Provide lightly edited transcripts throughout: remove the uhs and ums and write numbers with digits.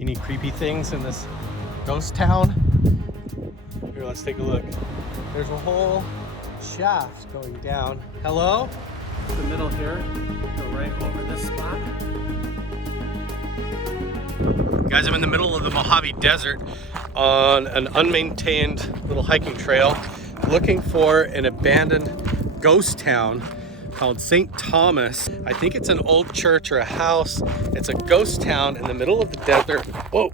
Any creepy things in this ghost town? Here, let's take a look. There's a whole shaft going down. Hello? The middle here. Go right over this spot. Guys, I'm in the middle of the Mojave Desert on an unmaintained little hiking trail looking for an abandoned ghost town called St. Thomas. I think it's an old church or a house. It's a ghost town in the middle of the desert. Whoa.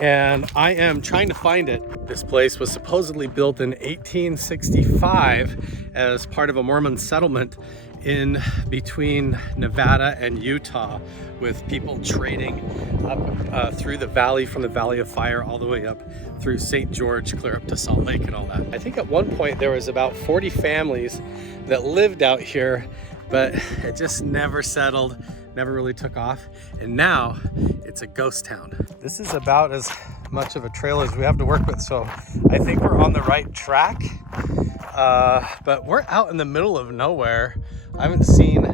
And I am trying to find it. This place was supposedly built in 1865 as part of a Mormon settlement in between Nevada and Utah, with people trading up through the valley, from the Valley of Fire all the way up through St. George, clear up to Salt Lake and all that. I think at one point there was about 40 families that lived out here, but it just never settled, never really took off. And now it's a ghost town. This is about as much of a trail as we have to work with, so I think we're on the right track. But we're out in the middle of nowhere. I haven't seen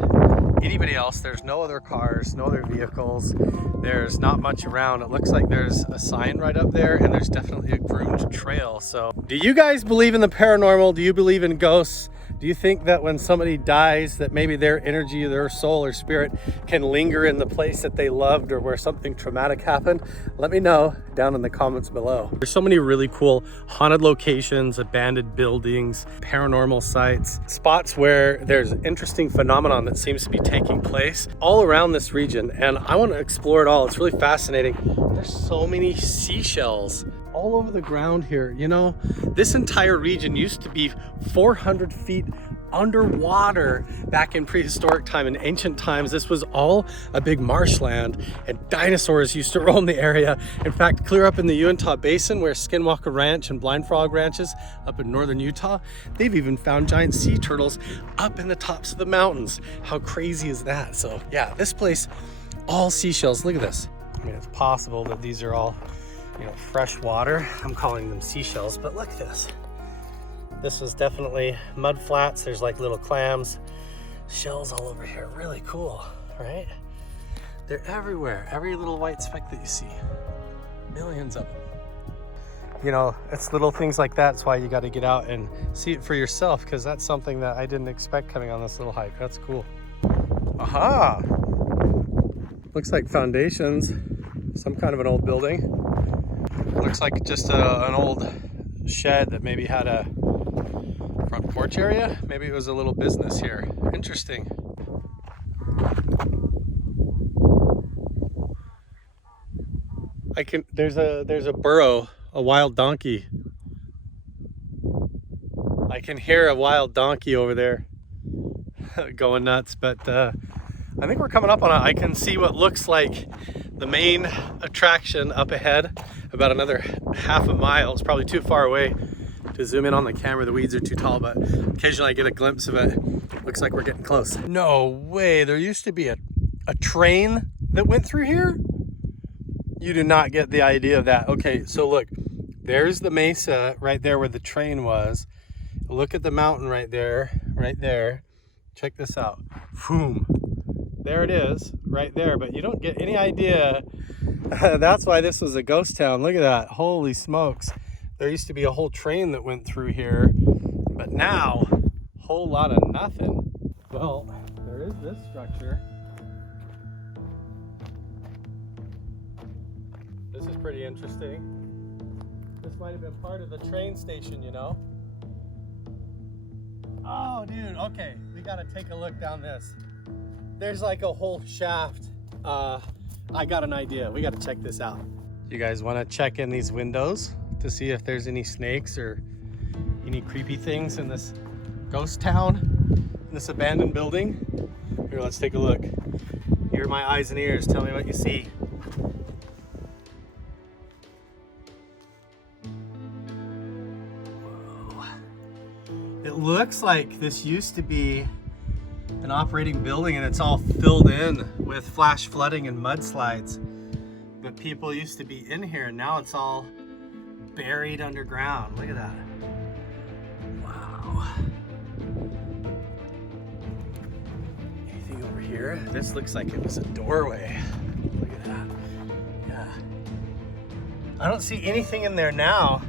anybody else. There's no other cars, no other vehicles. There's not much around. It looks like there's a sign right up there, and there's definitely a groomed trail. So, do you guys believe in the paranormal? Do you believe in ghosts? Do you think that when somebody dies that maybe their energy, their soul or spirit can linger in the place that they loved or where something traumatic happened? Let me know down in the comments below. There's so many really cool haunted locations, abandoned buildings, paranormal sites, spots where there's interesting phenomenon that seems to be taking place all around this region, and I want to explore it all. It's really fascinating. There's so many seashells all over the ground here. You know, this entire region used to be 400 feet underwater back in prehistoric time. In ancient times, this was all a big marshland, and dinosaurs used to roam the area. In fact, clear up in the Uinta Basin, where Skinwalker Ranch and Blind Frog ranches up in northern Utah, they've even found giant sea turtles up in the tops of the mountains. How crazy is that? So yeah, this place, all seashells. Look at this. I mean, it's possible that these are all, you know, fresh water. I'm calling them seashells, but look at this. This was definitely mud flats. There's like little clams, shells all over here. Really cool, right? They're everywhere. Every little white speck that you see. Millions of them. You know, it's little things like that. That's why you got to get out and see it for yourself, because that's something that I didn't expect coming on this little hike. That's cool. Aha! Looks like foundations. Some kind of an old building. Looks like just an old shed that maybe had a front porch area. Maybe it was a little business here. Interesting. There's a burro, a wild donkey. I can hear a wild donkey over there going nuts, but I think we're coming up on it. I can see what looks like the main attraction up ahead, about another half a mile. It's probably too far away to zoom in on the camera. The weeds are too tall, but occasionally I get a glimpse of it. Looks like we're getting close. No way, there used to be a train that went through here? You do not get the idea of that. Okay, so look, there's the mesa right there where the train was. Look at the mountain right there, right there. Check this out. Boom. There it is, right there, but you don't get any idea. That's why this was a ghost town. Look at that, holy smokes. There used to be a whole train that went through here, but now, whole lot of nothing. Well, there is this structure. This is pretty interesting. This might have been part of the train station, you know? Oh, dude, okay, we gotta take a look down this. There's like a whole shaft. I got an idea. We got to check this out. You guys want to check in these windows to see if there's any snakes or any creepy things in this ghost town, in this abandoned building? Here, let's take a look. Here are my eyes and ears. Tell me what you see. Whoa. It looks like this used to be an operating building, and it's all filled in with flash flooding and mudslides. But people used to be in here, and now it's all buried underground. Look at that. Wow. Anything over here? This looks like it was a doorway. Look at that. Yeah. I don't see anything in there now,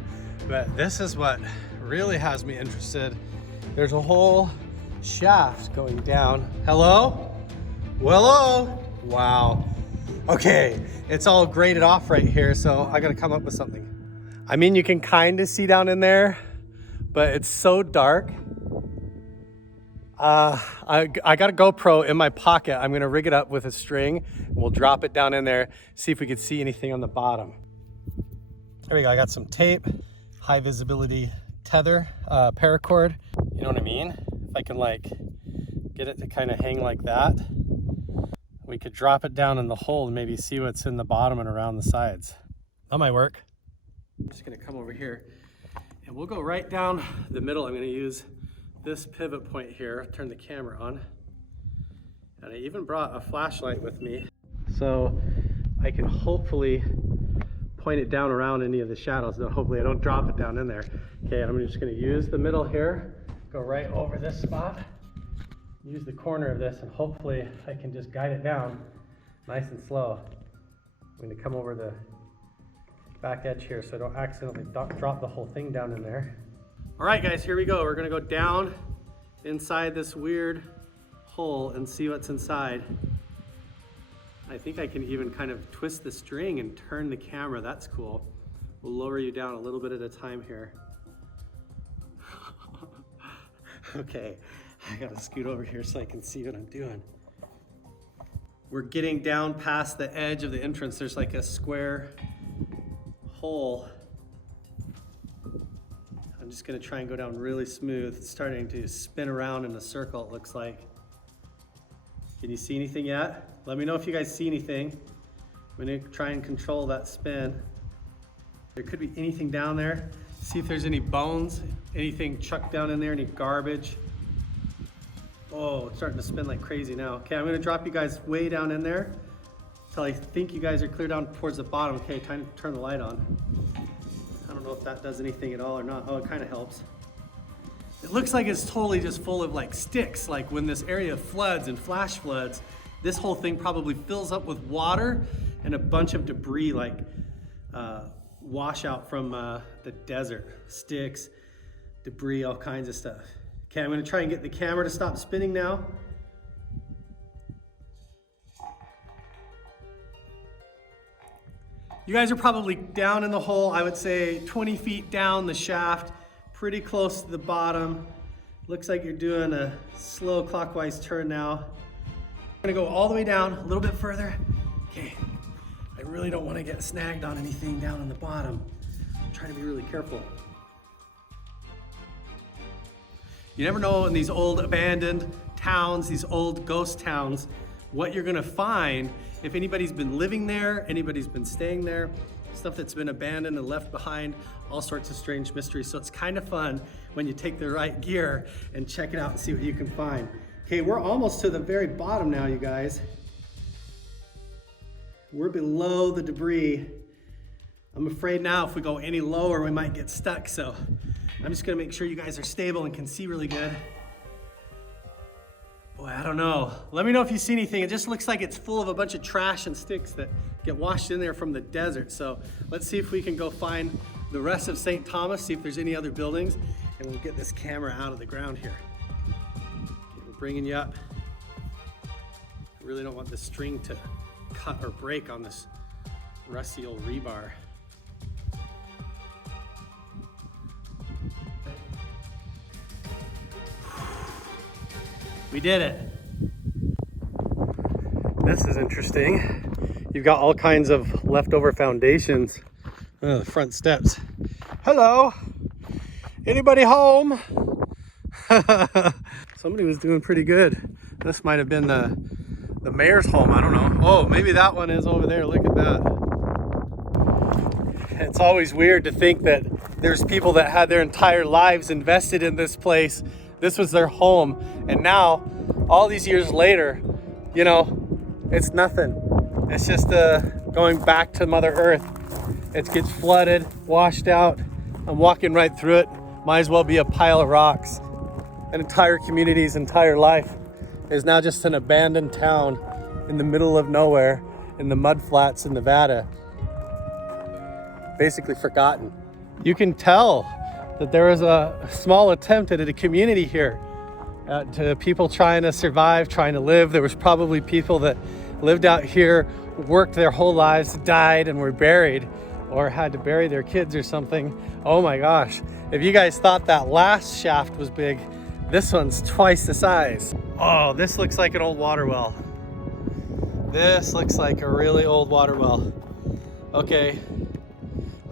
but this is what really has me interested. There's a whole shaft going down. Hello? Hello? Wow. Okay, it's all graded off right here, so I gotta come up with something. I mean, you can kind of see down in there, but it's so dark. I got a GoPro in my pocket. I'm gonna rig it up with a string, and we'll drop it down in there, see if we can see anything on the bottom. There we go, I got some tape, high visibility tether, paracord. You know what I mean? If I can like get it to kind of hang like that, we could drop it down in the hole and maybe see what's in the bottom and around the sides. That might work. I'm just gonna come over here and we'll go right down the middle. I'm gonna use this pivot point here, turn the camera on. And I even brought a flashlight with me so I can hopefully point it down around any of the shadows. So hopefully I don't drop it down in there. Okay, I'm just gonna use the middle here, go right over this spot, use the corner of this, and hopefully I can just guide it down nice and slow. I'm gonna come over the back edge here so I don't accidentally drop the whole thing down in there. All right guys, here we go. We're gonna go down inside this weird hole and see what's inside. I think I can even kind of twist the string and turn the camera. That's cool. We'll lower you down a little bit at a time here. Okay, I gotta scoot over here so I can see what I'm doing. We're getting down past the edge of the entrance. There's like a square hole. I'm just gonna try and go down really smooth. It's starting to spin around in a circle, it looks like. Can you see anything yet? Let me know if you guys see anything. I'm gonna try and control that spin. There could be anything down there. See if there's any bones, anything chucked down in there, any garbage. Oh, it's starting to spin like crazy now. Okay, I'm gonna drop you guys way down in there until I think you guys are clear down towards the bottom. Okay, time to turn the light on. I don't know if that does anything at all or not. Oh, it kind of helps. It looks like it's totally just full of like sticks. Like when this area floods and flash floods, this whole thing probably fills up with water and a bunch of debris like wash out from the desert. Sticks, debris, all kinds of stuff. Okay, I'm gonna try and get the camera to stop spinning now. You guys are probably down in the hole, I would say 20 feet down the shaft, pretty close to the bottom. Looks like you're doing a slow clockwise turn now. I'm gonna go all the way down, a little bit further. Okay, I really don't wanna get snagged on anything down on the bottom. I'm trying to be really careful. You never know in these old abandoned towns, these old ghost towns, what you're gonna find if anybody's been living there, anybody's been staying there, stuff that's been abandoned and left behind, all sorts of strange mysteries. So it's kind of fun when you take the right gear and check it out and see what you can find. Okay, we're almost to the very bottom now, you guys. We're below the debris. I'm afraid now if we go any lower, we might get stuck. So I'm just gonna make sure you guys are stable and can see really good. Boy, I don't know. Let me know if you see anything. It just looks like it's full of a bunch of trash and sticks that get washed in there from the desert. So let's see if we can go find the rest of St. Thomas, see if there's any other buildings, and we'll get this camera out of the ground here. Okay, we're bringing you up. I really don't want the string to cut or break on this rusty old rebar. We did it. This is interesting. You've got all kinds of leftover foundations. The front steps. Hello, anybody home? Somebody was doing pretty good. This might have been the mayor's home, I don't know. Oh, maybe that one is over there, look at that. It's always weird to think that there's people that had their entire lives invested in this place. This was their home, and now, all these years later, you know, it's nothing. It's just going back to Mother Earth. It gets flooded, washed out. I'm walking right through it. Might as well be a pile of rocks. An entire community's entire life is now just an abandoned town in the middle of nowhere in the mud flats in Nevada. basically forgotten. You can tell that there was a small attempt at a community here, to people trying to survive, trying to live. There was probably people that lived out here, worked their whole lives, died and were buried, or had to bury their kids or something. Oh my gosh. If you guys thought that last shaft was big, this one's twice the size. Oh, this looks like an old water well. This looks like a really old water well. Okay.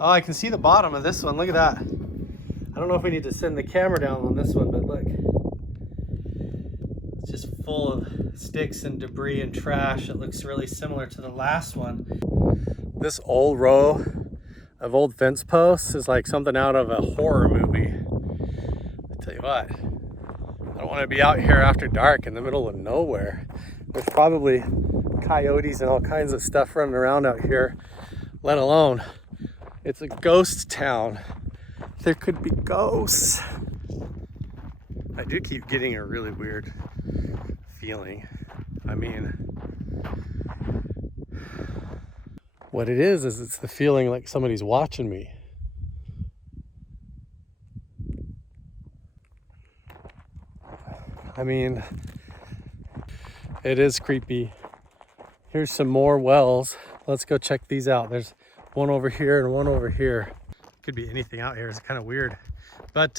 Oh, I can see the bottom of this one. Look at that. I don't know if we need to send the camera down on this one, but look. It's just full of sticks and debris and trash. It looks really similar to the last one. This old row of old fence posts is like something out of a horror movie. I tell you what, I don't want to be out here after dark in the middle of nowhere. There's probably coyotes and all kinds of stuff running around out here, let alone it's a ghost town. There could be ghosts. I do keep getting a really weird feeling. I mean, what it is it's the feeling like somebody's watching me. I mean, it is creepy. Here's some more wells. Let's go check these out. There's one over here and one over here. Could be anything out here. It's kind of weird. But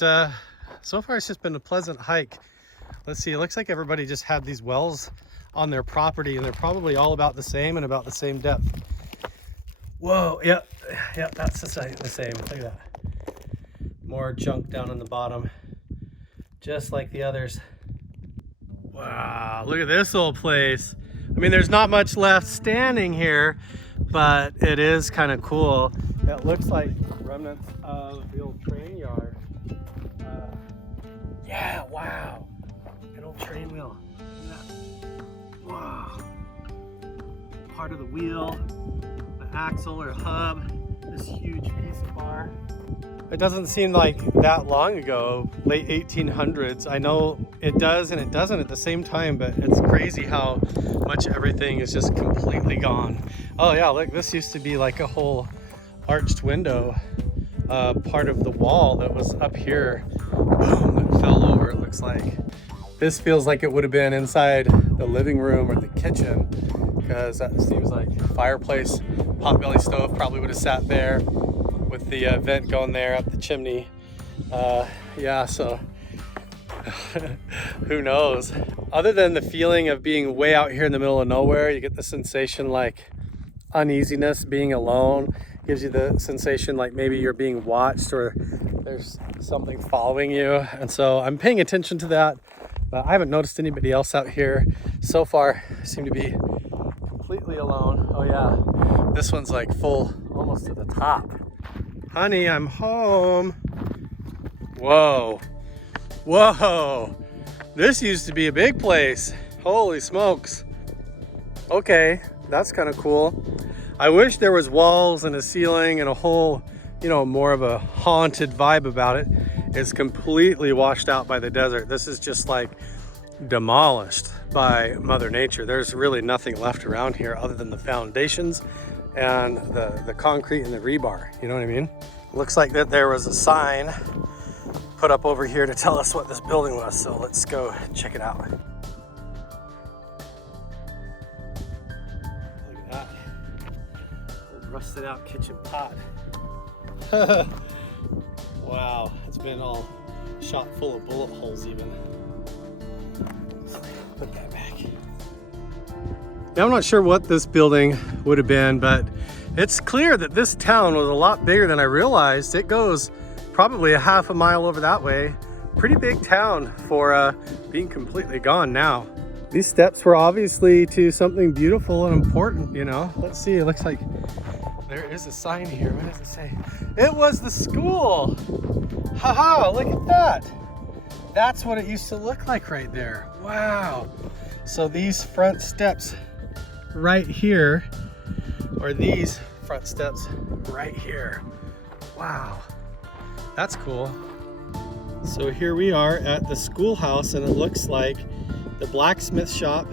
so far it's just been a pleasant hike. Let's see, it looks like everybody just had these wells on their property and they're probably all about the same and about the same depth. Whoa, yep, that's the same. Look at that. More junk down on the bottom, just like the others. Wow, look at this old place. I mean, there's not much left standing here, but it is kind of cool. It looks like remnants of the old train yard. Yeah, wow. An old train wheel. Wow. Part of the wheel, the axle or hub, this huge piece of bar. It doesn't seem like that long ago, late 1800s. I know it does and it doesn't at the same time, but it's crazy how much everything is just completely gone. Oh yeah, look, this used to be like a whole arched window, part of the wall that was up here. Boom, it fell over, it looks like. This feels like it would have been inside the living room or the kitchen, because that seems like fireplace, potbelly stove probably would have sat there with the vent going there up the chimney. Yeah, so who knows? Other than the feeling of being way out here in the middle of nowhere, you get the sensation like uneasiness, being alone. Gives you the sensation like maybe you're being watched or there's something following you. And so I'm paying attention to that, but I haven't noticed anybody else out here. So far, I seem to be completely alone. Oh yeah, this one's like full, almost to the top. Honey, I'm home. Whoa, whoa. This used to be a big place. Holy smokes. Okay, that's kind of cool. I wish there was walls and a ceiling and a whole, you know, more of a haunted vibe about it. It's completely washed out by the desert. This is just like demolished by Mother Nature. There's really nothing left around here other than the foundations and the concrete and the rebar. You know what I mean? Looks like that there was a sign put up over here to tell us what this building was. So let's go check it out. Rusted out kitchen pot. Wow, it's been all shot full of bullet holes even. Put that back. Now, I'm not sure what this building would have been, but it's clear that this town was a lot bigger than I realized. It goes probably a half a mile over that way. Pretty big town for being completely gone now. These steps were obviously to something beautiful and important, you know. Let's see, it looks like there is a sign here. What does it say? It was the school. Haha, look at that. That's what it used to look like right there. Wow. So these front steps right here, or these front steps right here. Wow, that's cool. So here we are at the schoolhouse, and it looks like the blacksmith shop,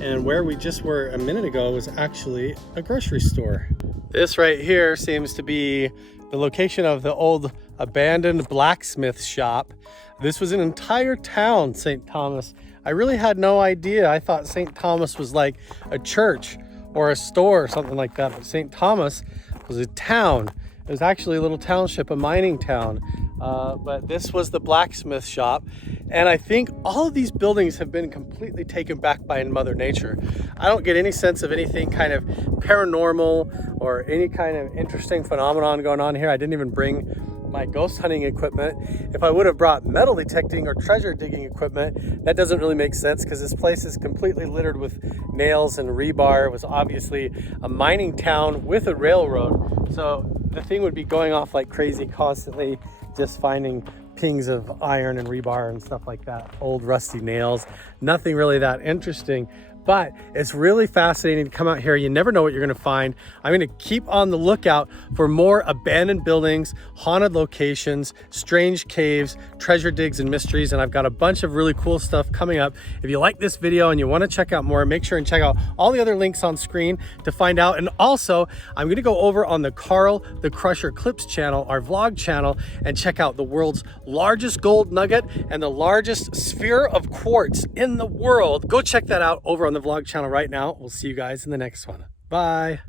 and where we just were a minute ago was actually a grocery store. This right here seems to be the location of the old abandoned blacksmith shop. This was an entire town, St. Thomas. I really had no idea. I thought St. Thomas was like a church or a store or something like that, but St. Thomas was a town. It was actually a little township, a mining town. But this was the blacksmith shop. And I think all of these buildings have been completely taken back by Mother Nature. I don't get any sense of anything kind of paranormal or any kind of interesting phenomenon going on here. I didn't even bring my ghost hunting equipment. If I would have brought metal detecting or treasure digging equipment, that doesn't really make sense because this place is completely littered with nails and rebar. It was obviously a mining town with a railroad. So the thing would be going off like crazy constantly, just finding pings of iron and rebar and stuff like that, old rusty nails. Nothing really that interesting. But it's really fascinating to come out here. You never know what you're going to find. I'm going to keep on the lookout for more abandoned buildings, haunted locations, strange caves, treasure digs, and mysteries. And I've got a bunch of really cool stuff coming up. If you like this video and you want to check out more, make sure and check out all the other links on screen to find out. And also, I'm going to go over on the Carl the Crusher Clips channel, our vlog channel, and check out the world's largest gold nugget and the largest sphere of quartz in the world. Go check that out over on the vlog channel right now. We'll see you guys in the next one. Bye.